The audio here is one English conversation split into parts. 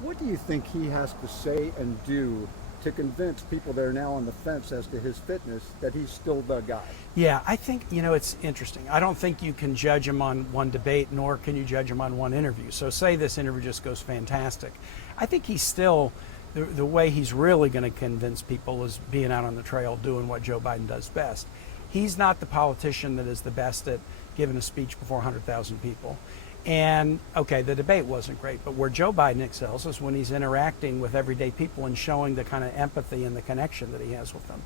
What do you think he has to say and do to convince people that are now on the fence as to his fitness that he's still the guy? Yeah, I think, it's interesting. I don't think you can judge him on one debate, nor can you judge him on one interview. So say this interview just goes fantastic. I think he's still, the way he's really going to convince people is being out on the trail doing what Joe Biden does best. He's not the politician that is the best at giving a speech before 100,000 people. And okay, the debate wasn't great, but where Joe Biden excels is when he's interacting with everyday people and showing the kind of empathy and the connection that he has with them.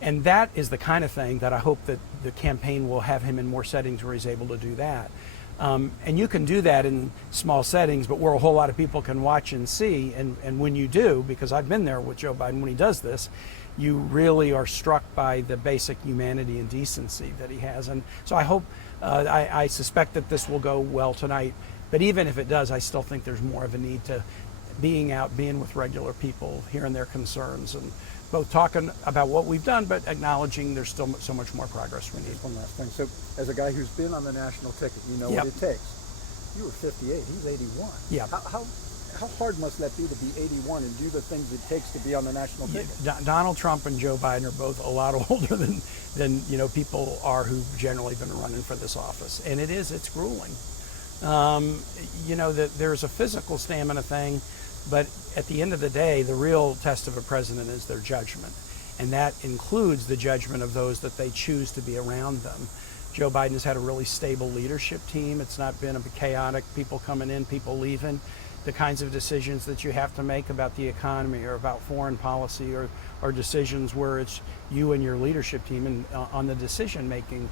And that is the kind of thing that I hope that the campaign will have him in more settings where he's able to do that. And you can do that in small settings, but where a whole lot of people can watch and see. And when you do, because I've been there with Joe Biden when he does this, you really are struck by the basic humanity and decency that he has. And so I hope, I suspect that this will go well tonight. But even if it does, I still think there's more of a need to being out, being with regular people, hearing their concerns, and both talking about what we've done, but acknowledging there's still so much more progress we need. One last thing. So, as a guy who's been on the national ticket, you know Yep. what it takes. You were 58. He's 81. Yeah. How hard must that be to be 81 and do the things it takes to be on the national ticket? Donald Trump and Joe Biden are both a lot older than people are who've generally been running for this office, and it's grueling. There's a physical stamina thing, but at the end of the day, the real test of a president is their judgment, and that includes the judgment of those that they choose to be around them. Joe Biden has had a really stable leadership team. It's not been a chaotic, people coming in, people leaving. The kinds of decisions that you have to make about the economy or about foreign policy or decisions where it's you and your leadership team. And on the decision making,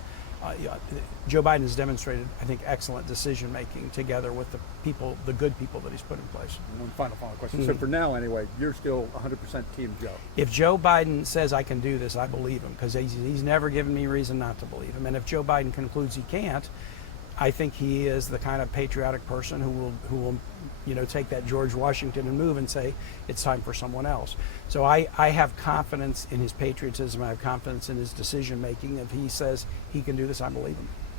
Joe Biden has demonstrated, I think, excellent decision making together with the people, the good people that he's put in place. One final question. So for now, anyway, you're still 100% Team Joe. If Joe Biden says I can do this, I believe him, because he's never given me reason not to believe him. And if Joe Biden concludes he can't, I think he is the kind of patriotic person who will take that George Washington and move and say it's time for someone else. So I have confidence in his patriotism. I have confidence in his decision making. If he says he can do this, I believe him.